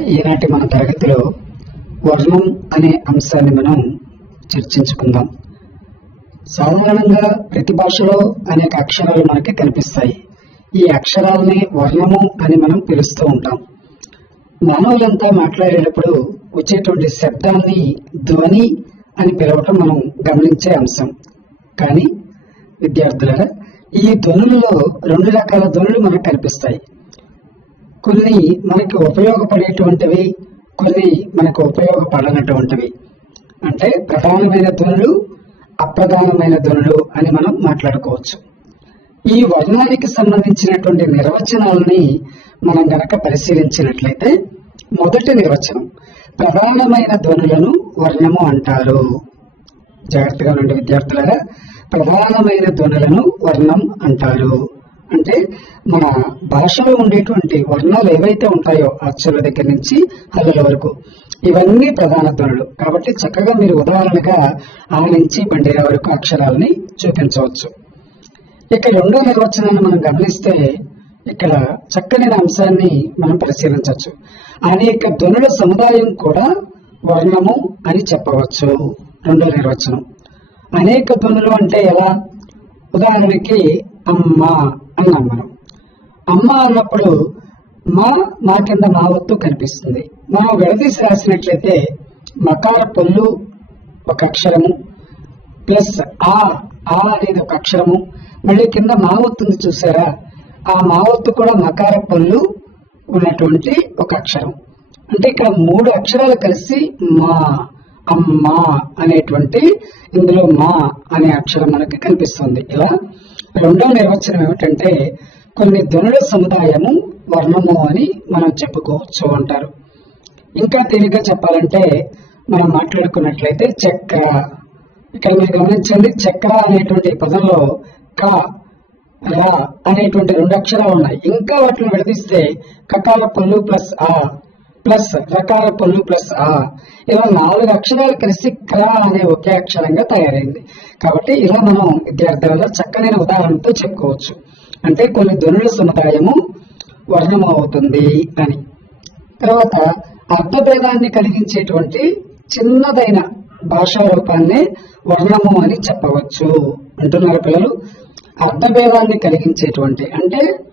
ఈనాటి మన తరగతిలో వర్ణం అనే అంశాన్ని మనం చర్చించుకుందాం. సాధారణంగా ప్రతి భాషలో అనేక అక్షరాలు మనకి కనిపిస్తాయి. ఈ అక్షరాలని వర్ణము అని మనం పిలుస్తూ ఉంటాం. మానవులంతా మాట్లాడేటప్పుడు వచ్చేటువంటి శబ్దాన్ని ధ్వని అని పిలవటం మనం గమనించే అంశం. కానీ విద్యార్థుల ఈ ధ్వనులలో రెండు రకాల ధ్వనులు మనకు కనిపిస్తాయి. కొన్ని మనకి ఉపయోగపడేటువంటివి కొన్ని మనకు ఉపయోగపడనటువంటివి. అంటే ప్రధానమైన ధ్వనులు అప్రధానమైన ధ్వనులు అని మనం మాట్లాడుకోవచ్చు. ఈ వర్ణానికి సంబంధించినటువంటి నిర్వచనాలని మనం గనక పరిశీలించినట్లయితే మొదటి నిర్వచనం ప్రధానమైన ధ్వనులను వర్ణము అంటారు. జాగ్రత్తగా ఉండే విద్యార్థులారా. ప్రధానమైన ధ్వనులను వర్ణం అంటారు. అంటే మన భాషలో ఉండేటువంటి వర్ణాలు ఏవైతే ఉంటాయో అక్షరాల దగ్గర నుంచి హల్లుల వరకు ఇవన్నీ ప్రధాన ధ్వనులు. కాబట్టి చక్కగా మీరు ఉదాహరణగా ఆ నుంచి బండేర వరకు అక్షరాలని చూపించవచ్చు. ఇక రెండో నిర్వచనాన్ని మనం గమనిస్తే ఇక్కడ చక్కని అంశాన్ని మనం పరిశీలించవచ్చు. అనేక ధ్వనుల సముదాయం కూడా వర్ణము అని చెప్పవచ్చు. రెండో నిర్వచనం. అనేక ధ్వనులు అంటే ఎలా? ఉదాహరణకి అమ్మ అన్నాం మనం అమ్మ అన్నప్పుడు మా మా కింద మా కనిపిస్తుంది. మనం విడదీసి రాసినట్లయితే మకార పొల్లు ఒక అక్షరము ప్లస్ ఆ ఆ అనేది ఒక అక్షరము. మళ్ళీ కింద మావత్తుంది చూసారా? ఆ మావొత్తు కూడా మకార పొల్లు ఉన్నటువంటి ఒక అక్షరం. అంటే ఇక్కడ మూడు అక్షరాలు కలిసి మా అమ్మ అనేటువంటి ఇందులో మా అనే అక్షరం మనకి కనిపిస్తుంది. ఇలా రెండో నిర్వచనం ఏమిటంటే కొన్ని ధనుల సముదాయము వర్ణము అని మనం చెప్పుకోవచ్చు అంటారు. ఇంకా తేలిగ్గా చెప్పాలంటే మనం మాట్లాడుకున్నట్లయితే చక్ర. ఇక్కడ మీరు గమనించండి చక్ర అనేటువంటి పదంలో క రా అనేటువంటి రెండు అక్షరాలు ఉన్నాయి. ఇంకా వాటిని విడదీస్తే కకాల పళ్ళు ప్లస్ ఆ. ప్లస్ రకాల పళ్ళు ప్లస్ ఆ ఇలా నాలుగు అక్షరాలు కలిసి క్ర అనే ఒకే అక్షరంగా తయారైంది. కాబట్టి ఇలా మనం విద్యార్థులలో చక్కనైన ఉదాహరణతో చెప్పుకోవచ్చు. అంటే కొన్ని ధ్వనుల సముదాయము వర్ణము అవుతుంది అని. తర్వాత అర్థభేదాన్ని కలిగించేటువంటి చిన్నదైన భాషా రూపాన్ని వర్ణము అని చెప్పవచ్చు అంటున్నారు పిల్లలు. అర్థభేదాన్ని కలిగించేటువంటి అంటే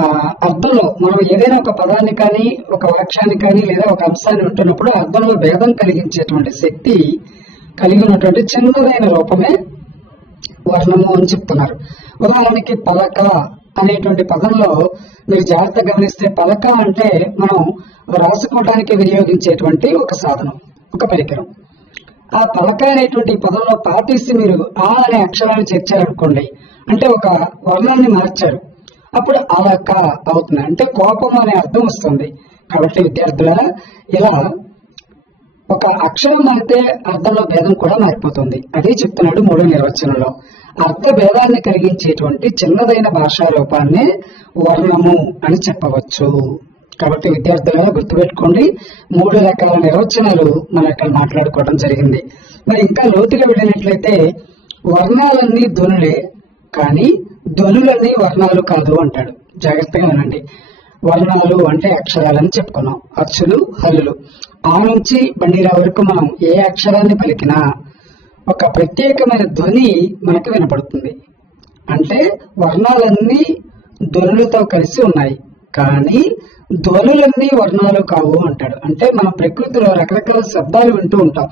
అర్థంలో మనం ఏదైనా ఒక పదాన్ని కానీ ఒక వాక్యాన్ని కానీ లేదా ఒక అంశాన్ని ఉంటున్నప్పుడు అర్థంలో భేదం కలిగించేటువంటి శక్తి కలిగి ఉన్నటువంటి చిన్నదైన రూపమే వర్ణము అని చెప్తున్నారు. ఉదాహరణకి పలక అనేటువంటి పదంలో మీరు జాగ్రత్త గమనిస్తే పలక అంటే మనం రాసుకోవడానికి వినియోగించేటువంటి ఒక సాధనం ఒక పరికరం. ఆ పలక అనేటువంటి పదంలో పాటిస్తే మీరు ఆ అనే అక్షరాన్ని చేర్చారనుకోండి అంటే ఒక వర్ణాన్ని మార్చారు. అప్పుడు అలక అవుతుంది. అంటే కోపం అనే అర్థం వస్తుంది. కాబట్టి విద్యార్థులారా ఇలా ఒక అక్షరం మారితే అర్థంలో భేదం కూడా మారిపోతుంది. అదే చెప్తున్నాడు మూడో నిర్వచనంలో. అర్థ భేదాన్ని కలిగించేటువంటి చిన్నదైన భాషా రూపాన్ని వర్ణము అని చెప్పవచ్చు. కాబట్టి విద్యార్థులను గుర్తుపెట్టుకోండి మూడు రకాల నిర్వచనాలు మనం ఇక్కడ మాట్లాడుకోవడం జరిగింది. మరి ఇంకా లోతుగా వెళ్ళినట్లయితే వర్ణాలన్నీ ధ్వనులే. కానీ ధ్వనులని వర్ణాలు కాదు అంటాడు. జాగ్రత్తగా వినండి. వర్ణాలు అంటే అక్షరాలని చెప్పుకున్నాం. అచ్చులు హల్లులు. ఆ నుంచి బండిరా వరకు మనం ఏ అక్షరాన్ని పలికినా ఒక ప్రత్యేకమైన ధ్వని మనకు వినపడుతుంది. అంటే వర్ణాలన్నీ ధ్వనులతో కలిసి ఉన్నాయి. కానీ ధ్వనులన్నీ వర్ణాలు కావు అంటాడు. అంటే మన ప్రకృతిలో రకరకాల శబ్దాలు వింటూ ఉంటాం.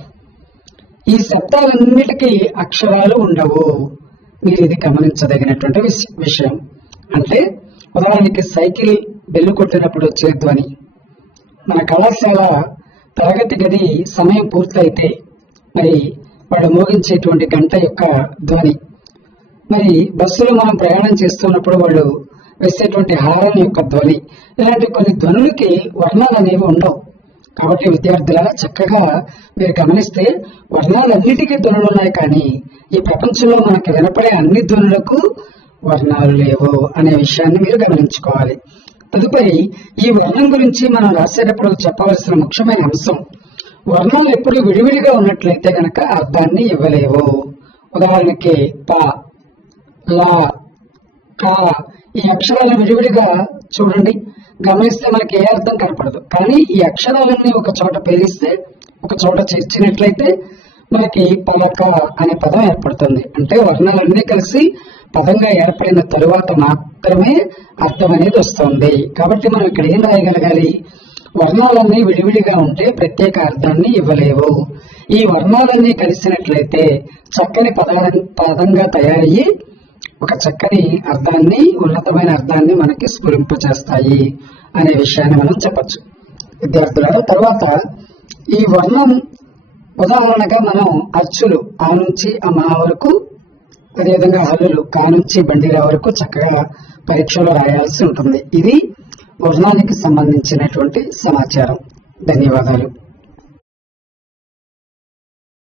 ఈ శబ్దాలన్నిటికీ అక్షరాలు ఉండవు. మీరు ఇది గమనించదగినటువంటి విషయం. అంటే ఉదాహరణకి సైకిల్ బెల్లు కొట్టినప్పుడు వచ్చే ధ్వని. మన కళాశాల తరగతి గది సమయం పూర్తయితే మరి వాడు మోగించేటువంటి గంట యొక్క ధ్వని. మరి బస్సులో మనం ప్రయాణం చేస్తున్నప్పుడు వాళ్ళు వేసేటువంటి హారం యొక్క ధ్వని. ఇలాంటి కొన్ని ధ్వనులకి వర్ణాలు అనేవి ఉండవు. కాబట్టి విద్యార్థులారా చక్కగా మీరు గమనిస్తే వర్ణాలన్నిటికీ ధ్వనులు ఉన్నాయి కానీ ఈ ప్రపంచంలో మనకి వినపడే అన్ని ధ్వనులకు వర్ణాలు లేవు అనే విషయాన్ని మీరు గమనించుకోవాలి. తదుపరి ఈ వర్ణం గురించి మనం రాసేటప్పుడు చెప్పవలసిన ముఖ్యమైన అంశం వర్ణాలు ఎప్పుడు విడివిడిగా ఉన్నట్లయితే గనక అర్థాన్ని ఇవ్వలేవు. ఉదాహరణకి ప లా కా ఈ అక్షరాలను విడివిడిగా చూడండి. గమనిస్తే మనకి ఏ అర్థం కనపడదు. కానీ ఈ అక్షరాలన్నీ ఒక చోట పేరిస్తే ఒక చోట చేర్చినట్లయితే మనకి పలక అనే పదం ఏర్పడుతుంది. అంటే వర్ణాలన్నీ కలిసి పదంగా ఏర్పడిన తరువాత మాత్రమే అర్థం అనేది వస్తుంది. కాబట్టి మనం ఇక్కడ ఏం రాయగలగాలి? వర్ణాలన్నీ విడివిడిగా ఉంటే ప్రత్యేక అర్థాన్ని ఇవ్వలేవు. ఈ వర్ణాలన్నీ కలిసినట్లయితే చక్కని పదాల పదంగా తయారయ్యి ఒక చక్కని అర్థాన్ని ఉన్నతమైన అర్థాన్ని మనకి స్ఫురింపచేస్తాయి అనే విషయాన్ని మనం చెప్పచ్చు. విద్యార్థులారా తర్వాత ఈ వర్ణం ఉదాహరణగా మనం అచ్చులు ఆ నుంచి ఆ మా వరకు అదేవిధంగా హల్లులు కా నుంచి బండిరా వరకు చక్కగా పరీక్షలో రాయాల్సి ఉంటుంది. ఇది వర్ణానికి సంబంధించినటువంటి సమాచారం. ధన్యవాదాలు.